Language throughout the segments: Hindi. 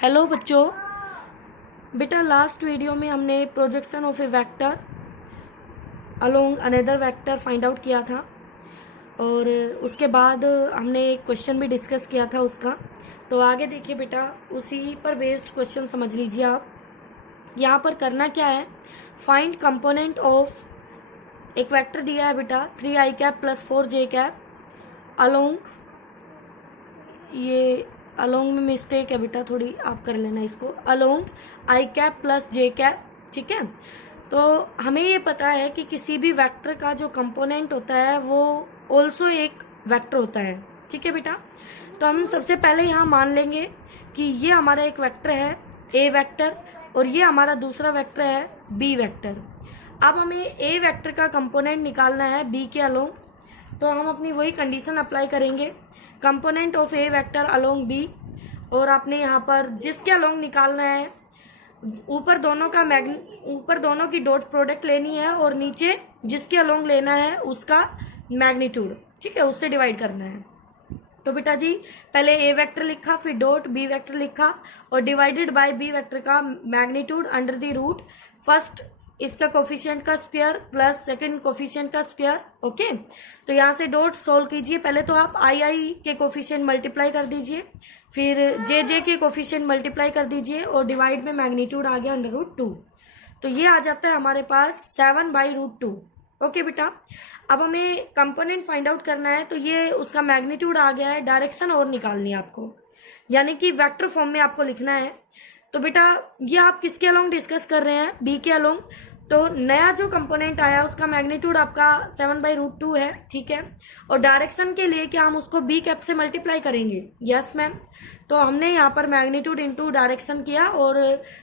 हेलो बच्चों, बेटा लास्ट वीडियो में हमने projection of A vector along another vector find out किया था और उसके बाद हमने एक क्वेश्चन भी डिस्कस किया था उसका। तो आगे देखिए बेटा, उसी पर बेस्ड क्वेश्चन समझ लीजिए आप। यहाँ पर करना क्या है, फाइंड कंपोनेंट ऑफ एक वेक्टर दिया है बेटा 3i cap plus 4j cap along, ये अलोंग में मिस्टेक है बेटा, थोड़ी आप कर लेना इसको, अलोंग आई कैप प्लस जे कैप। ठीक है, तो हमें ये पता है कि किसी भी वेक्टर का जो कंपोनेंट होता है वो ऑल्सो एक वेक्टर होता है। ठीक है बेटा, तो हम सबसे पहले यहाँ मान लेंगे कि ये हमारा एक वेक्टर है ए वेक्टर और ये हमारा दूसरा वेक्टर है बी वेक्टर। अब हमें ए वेक्टर का कंपोनेंट निकालना है बी के अलोंग, तो हम अपनी वही कंडीशन अप्लाई करेंगे, component of A vector along B, और आपने यहाँ पर जिसके अलोंग निकालना है ऊपर दोनों की डॉट प्रोडक्ट लेनी है और नीचे जिसके अलोंग लेना है उसका मैग्नीट्यूड, ठीक है, उससे डिवाइड करना है। तो बेटा जी पहले ए वेक्टर लिखा, फिर डॉट बी वेक्टर लिखा और डिवाइडेड बाय बी वेक्टर का magnitude under the root first इसका कोफिशिएंट का स्क्वायर प्लस सेकंड कोफिशिएंट का स्क्वायर। ओके, तो यहाँ से डॉट सोल्व कीजिए। पहले तो आप आई के कोफिशिएंट मल्टीप्लाई कर दीजिए, फिर जे के कोफिशिएंट मल्टीप्लाई कर दीजिए और डिवाइड में मैग्नीट्यूड आ गया अंडर रूट 2। तो ये आ जाता है हमारे पास 7/√2। ओके बेटा, अब हमें कंपोनेंट फाइंड आउट करना है, तो ये उसका मैग्नीट्यूड आ गया है, डायरेक्शन और निकालनी है आपको, यानी कि वेक्टर फॉर्म में आपको लिखना है। तो बेटा ये आप किसके अलोंग डिस्कस कर रहे हैं, बी के अलोंग। तो नया जो कंपोनेंट आया उसका मैग्नीट्यूड आपका 7/√2 है, ठीक है, और डायरेक्शन के लिए क्या हम उसको बी कैप से मल्टीप्लाई करेंगे? Yes ma'am. तो हमने यहाँ पर मैग्नीट्यूड इंटू डायरेक्शन किया और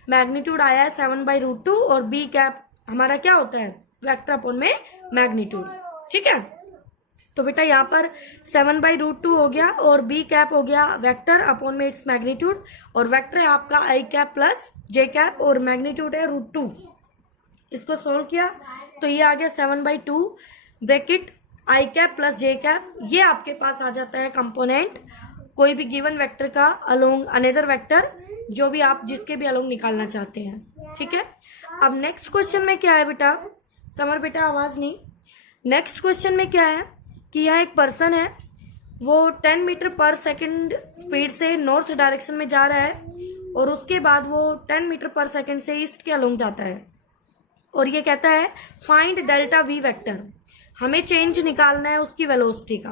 मैग्नीट्यूड आया है 7/√2 और बी कैप हमारा क्या होता है, वेक्टर अपॉन में मैग्नीट्यूड। ठीक है, तो बेटा यहाँ पर 7/√2 हो गया और बी कैप हो गया वेक्टर अपॉन में इट्स मैग्नीट्यूड, और वेक्टर है आपका आई कैप प्लस जे कैप और मैग्नीट्यूड है √2। इसको सोल्व किया तो ये आ गया 7/2 ब्रैकेट आई कैप प्लस जे कैप। ये आपके पास आ जाता है कंपोनेंट कोई भी गिवन वेक्टर का अलोंग अनदर वेक्टर, जो भी आप जिसके भी अलोंग निकालना चाहते हैं। ठीक है, अब नेक्स्ट क्वेश्चन में क्या है बेटा, समर बेटा आवाज नहीं, नेक्स्ट क्वेश्चन में क्या है कि यहाँ एक पर्सन है, वो 10 मीटर पर सेकंड स्पीड से नॉर्थ डायरेक्शन में जा रहा है और उसके बाद वो 10 मीटर पर सेकंड से ईस्ट के अलोंग जाता है और ये कहता है फाइंड डेल्टा वी वेक्टर, हमें चेंज निकालना है उसकी वेलोसिटी का।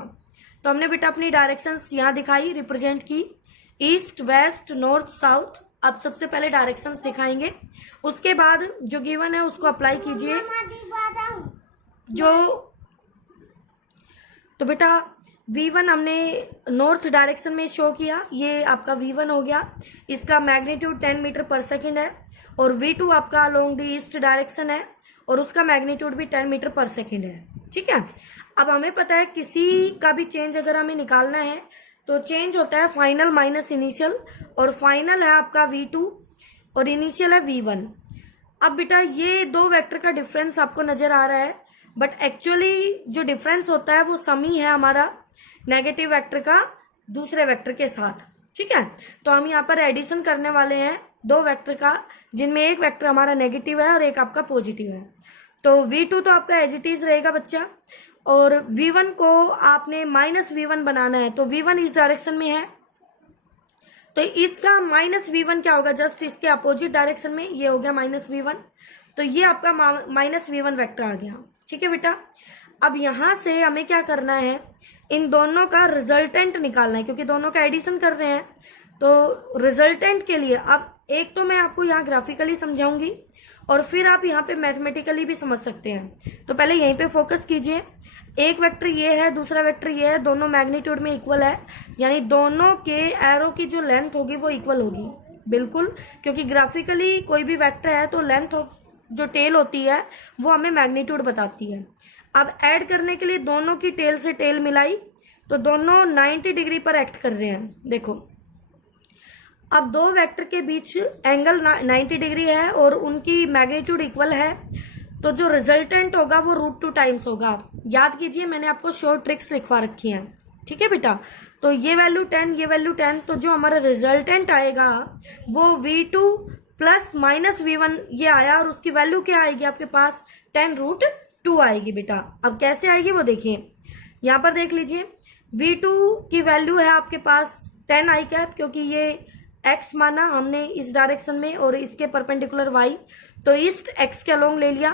तो हमने बेटा अपनी डायरेक्शंस यहाँ दिखाई, रिप्रेजेंट की, ईस्ट वेस्ट नॉर्थ साउथ। अब सबसे पहले डायरेक्शंस दिखाएंगे, उसके बाद जो गिवन है उसको अप्लाई कीजिए। तो बेटा V1 हमने नॉर्थ डायरेक्शन में शो किया, ये आपका V1 हो गया, इसका मैग्नीट्यूड 10 मीटर पर सेकेंड है, और V2 आपका अलोंग द ईस्ट डायरेक्शन है और उसका मैग्नीट्यूड भी 10 मीटर पर सेकेंड है। ठीक है, अब हमें पता है किसी का भी चेंज अगर हमें निकालना है तो चेंज होता है फाइनल माइनस इनिशियल, और फाइनल है आपका V2 और इनिशियल है V1। अब बेटा ये दो वेक्टर का डिफरेंस आपको नजर आ रहा है, बट एक्चुअली जो डिफरेंस होता है वो सम ही है हमारा नेगेटिव वेक्टर का दूसरे वेक्टर के साथ। ठीक है, तो हम यहाँ पर एडिशन करने वाले हैं दो वेक्टर का, जिनमें एक वेक्टर हमारा नेगेटिव है और एक आपका पॉजिटिव है। तो V2 तो आपका एज इट इज रहेगा बच्चा, और V1 को आपने -V1 बनाना है, तो V1 इस डायरेक्शन में है, तो इसका -V1 क्या होगा, जस्ट इसके अपोजिट डायरेक्शन में, ये हो गया -V1, तो ये आपका -V1 वेक्टर आ गया। ठीक है बेटा, अब यहाँ से हमें क्या करना है, इन दोनों का रिजल्टेंट निकालना है, क्योंकि दोनों का एडिशन कर रहे हैं। तो रिजल्टेंट के लिए अब एक तो मैं आपको यहाँ ग्राफिकली समझाऊंगी और फिर आप यहाँ पे मैथमेटिकली भी समझ सकते हैं। तो पहले यहीं पे फोकस कीजिए, एक वेक्टर ये है, दूसरा वेक्टर ये है, दोनों मैग्नीट्यूड में इक्वल है, यानी दोनों के एरो की जो लेंथ होगी वो इक्वल होगी, बिल्कुल, क्योंकि ग्राफिकली कोई भी वेक्टर है तो लेंथ जो टेल होती है वो हमें मैग्नीट्यूड बताती है। अब ऐड करने के लिए दोनों की टेल से टेल मिलाई तो दोनों 90 डिग्री पर एक्ट कर रहे हैं। देखो अब दो वेक्टर के बीच एंगल 90 डिग्री है और उनकी मैग्नीट्यूड इक्वल है, तो जो रिजल्टेंट होगा वो √2 टाइम्स होगा। याद कीजिए मैंने आपको शॉर्ट ट्रिक्स लिखवा रखी हैं। ठीक है बेटा। तो ये वैल्यू 10, ये वैल्यू 10, तो जो हमारा रिजल्टेंट आएगा वो V2 प्लस माइनस V1 ये आया, और उसकी वैल्यू क्या आएगी आपके पास 10√2 आएगी बेटा। अब कैसे आएगी वो देखिए, यहाँ पर देख लीजिए V2 की वैल्यू है आपके पास 10 आई कैप, क्योंकि ये x माना हमने इस डायरेक्शन में और इसके परपेंडिकुलर y, तो ईस्ट x के अलोंग ले लिया,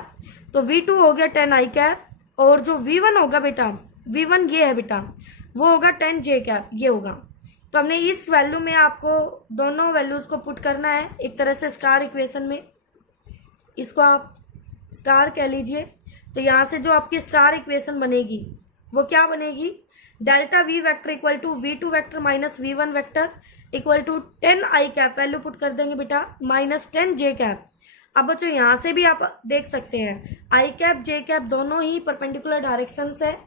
तो V2 हो गया 10 आई कैप, और जो V1 होगा बेटा, V1 ये है बेटा, वो होगा 10 जे कैप, ये होगा। तो हमने इस वैल्यू में आपको दोनों वैल्यूज को पुट करना है एक तरह से स्टार इक्वेशन में, इसको आप स्टार कह लीजिए। तो यहाँ से जो आपकी स्टार इक्वेशन बनेगी वो क्या बनेगी, delta V vector equal to V2 vector minus V1 vector equal to 10 i cap, value put कर देंगे बेटा, माइनस 10 जे कैप। अब बच्चों यहाँ से भी आप देख सकते हैं आई कैप जे कैप दोनों ही परपेंडिकुलर डायरेक्शन है,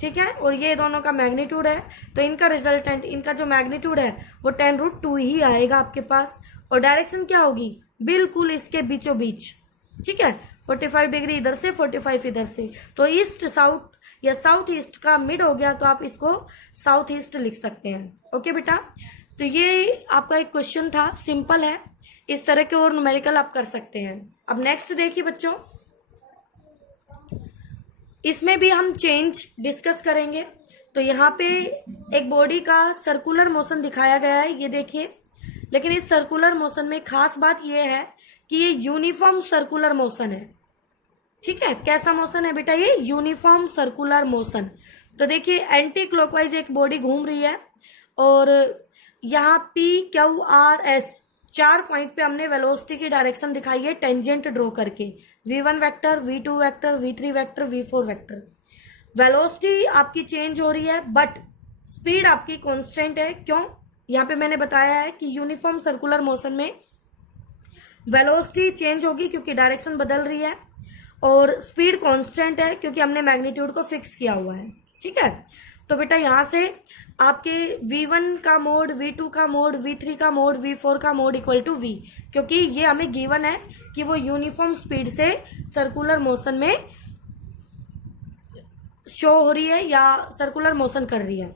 ठीक है, और ये दोनों का मैग्नीट्यूड है, तो इनका रिजल्टेंट, इनका जो मैग्नीट्यूड है वो 10√2 ही आएगा आपके पास, और डायरेक्शन क्या होगी, बिल्कुल इसके बीचों बीच, ठीक है, 45 डिग्री इधर से 45 इधर से, तो ईस्ट साउथ या साउथ ईस्ट का मिड हो गया, तो आप इसको साउथ ईस्ट लिख सकते हैं। ओके बेटा, तो ये आपका एक क्वेश्चन था, सिंपल है, इस तरह के और न्यूमेरिकल आप कर सकते हैं। अब नेक्स्ट देखिए बच्चों, इसमें भी हम चेंज डिस्कस करेंगे। तो यहाँ पे एक बॉडी का सर्कुलर मोशन दिखाया गया है, ये देखिए, लेकिन इस सर्कुलर मोशन में खास बात ये है कि ये यूनिफॉर्म सर्कुलर मोशन है, ठीक है। कैसा मोशन है बेटा, ये यूनिफॉर्म सर्कुलर मोशन। तो देखिए एंटी क्लॉकवाइज एक बॉडी घूम रही है, और यहाँ PQRS 4 पॉइंट पे हमने वेलोसिटी की डायरेक्शन दिखाई है टेंजेंट ड्रॉ करके, V1 vector, V2 vector, V3 vector, V4 vector. Velocity आपकी चेंज हो रही है बट स्पीड आपकी कांस्टेंट है। क्यों, यहाँ पे मैंने बताया है कि यूनिफॉर्म सर्कुलर मोशन में वेलोसिटी चेंज होगी क्योंकि डायरेक्शन बदल रही है, और स्पीड कांस्टेंट है क्योंकि हमने मैग्नीट्यूड को फिक्स किया हुआ है, ठीक है। तो बेटा यहाँ से आपके V1 का मोड, V2 का मोड, V3 का मोड, V4 का मोड इक्वल टू V, क्योंकि ये हमें गिवन है कि वो यूनिफॉर्म स्पीड से सर्कुलर मोशन में शो हो रही है या सर्कुलर मोशन कर रही है।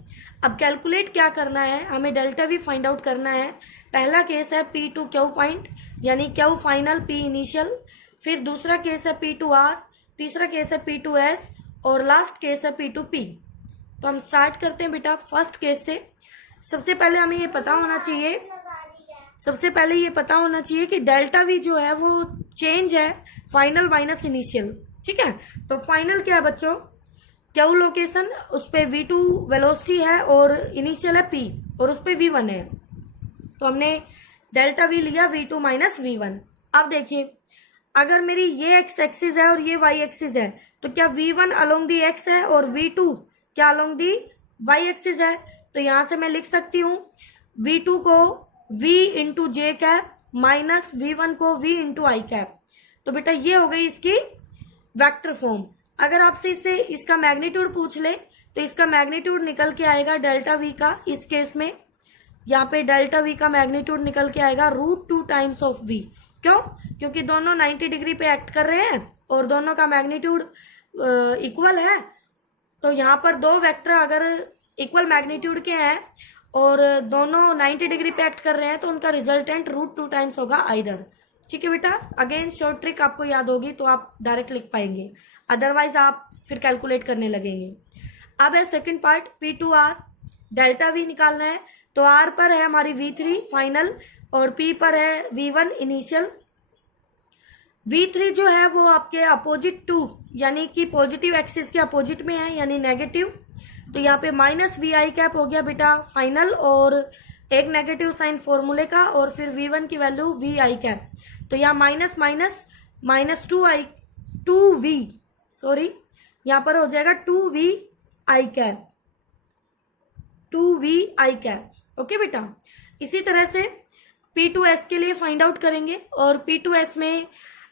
अब कैलकुलेट क्या करना है, हमें डेल्टा V फाइंड आउट करना है। पहला केस है P टू Q पॉइंट, यानी Q फाइनल P इनिशियल, फिर दूसरा केस है P टू R, तीसरा केस है P टू S, और लास्ट केस है P टू P। तो हम स्टार्ट करते हैं बेटा फर्स्ट केस से। सबसे पहले हमें ये पता होना चाहिए, कि डेल्टा V जो है वो चेंज है फाइनल माइनस इनिशियल, ठीक है। तो फाइनल क्या है बच्चों, Q लोकेशन, उस पे V2 वेलोसिटी है और इनिशियल है P, और उस पे V1 है। तो हमने डेल्टा V लिया V2 माइनस V1। अब देखिए, अगर मेरी ये x एक्सिस है और ये y एक्सिस है, तो क्या V1 अलोंग दी x है और V2 क्या अलोंग दी y एक्सिस है। तो यहां से मैं लिख सकती हूँ V2 को V इंटू जे कैप माइनस V1 को V इंटू आई कैप। तो बेटा ये हो गई इसकी वेक्टर फॉर्म। अगर आपसे इससे इसका मैग्नीट्यूड पूछ ले तो इसका मैग्नीट्यूड निकल के आएगा डेल्टा V का, इस केस में यहाँ पे डेल्टा V का मैग्नीट्यूड निकल के आएगा √2 टाइम्स ऑफ V। क्यों, क्योंकि दोनों 90 डिग्री पे एक्ट कर रहे हैं और दोनों का मैग्नीट्यूड इक्वल है। तो यहाँ पर दो वेक्टर अगर इक्वल मैग्नीट्यूड के हैं और दोनों 90 डिग्री पे एक्ट कर रहे हैं तो उनका रिजल्टेंट √2 टाइम्स होगा आइदर, ठीक है बेटा। अगेन शॉर्ट ट्रिक आपको याद होगी तो आप डायरेक्ट लिख पाएंगे, अदरवाइज आप फिर कैलकुलेट करने लगेंगे। अब है second part, P to R, delta V निकालना है। तो R पर है हमारी V3 फाइनल और P पर है V1 इनिशियल। V3 जो है वो आपके अपोजिट टू, यानी कि पॉजिटिव एक्सिस के अपोजिट में है, यानी नेगेटिव। तो यहाँ पे माइनस V आई कैप हो गया बेटा फाइनल, और एक नेगेटिव साइन फॉर्मूले का, और फिर V1 की वैल्यू V आई कैप। तो यहाँ minus minus minus 2V, sorry यहाँ पर हो जाएगा 2V आई कैप, 2V आई कैप। ओके बेटा, इसी तरह से P2S के लिए फाइंड आउट करेंगे, और P2S में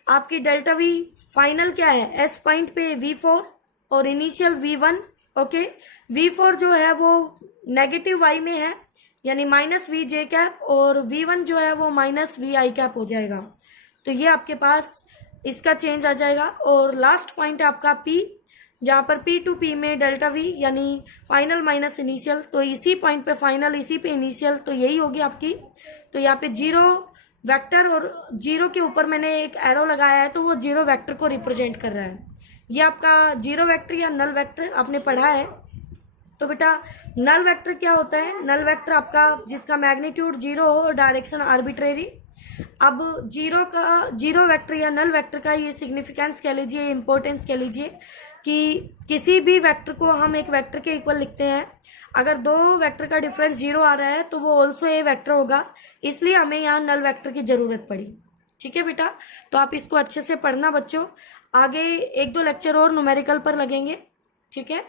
आपकी डेल्टा V फाइनल क्या है, S पॉइंट पे V4 और इनिशियल V1। ओके, V4 जो है वो नेगेटिव Y में है, यानी माइनस V जे कैप, और V1 जो है वो माइनस V आई कैप हो जाएगा। तो ये आपके पास इसका चेंज आ जाएगा। और लास्ट पॉइंट है आपका P, जहाँ पर P टू P में डेल्टा V यानी फाइनल माइनस इनिशियल, तो इसी पॉइंट पे फाइनल, इसी पे इनिशियल, तो यही होगी आपकी। तो यहाँ पे जीरो वेक्टर और जीरो के ऊपर मैंने एक एरो लगाया है, तो वो जीरो वेक्टर को रिप्रेजेंट कर रहा है। ये आपका जीरो वेक्टर या नल वेक्टर आपने पढ़ा है। तो बेटा नल वेक्टर क्या होता है? नल वेक्टर आपका जिसका मैग्नीट्यूड जीरो हो और डायरेक्शन आर्बिट्रेरी। अब जीरो वेक्टर या नल वेक्टर का ये सिग्निफिकेंस कह लीजिए, इंपॉर्टेंस कह लीजिए कि किसी भी वेक्टर को हम एक वेक्टर के इक्वल लिखते हैं। अगर दो वेक्टर का डिफरेंस जीरो आ रहा है तो वो ऑल्सो ए वेक्टर होगा, इसलिए हमें यहाँ नल वेक्टर की जरूरत पड़ी। ठीक है बेटा, तो आप इसको अच्छे से पढ़ना बच्चों। आगे एक दो लेक्चर और न्यूमेरिकल पर लगेंगे। ठीक है।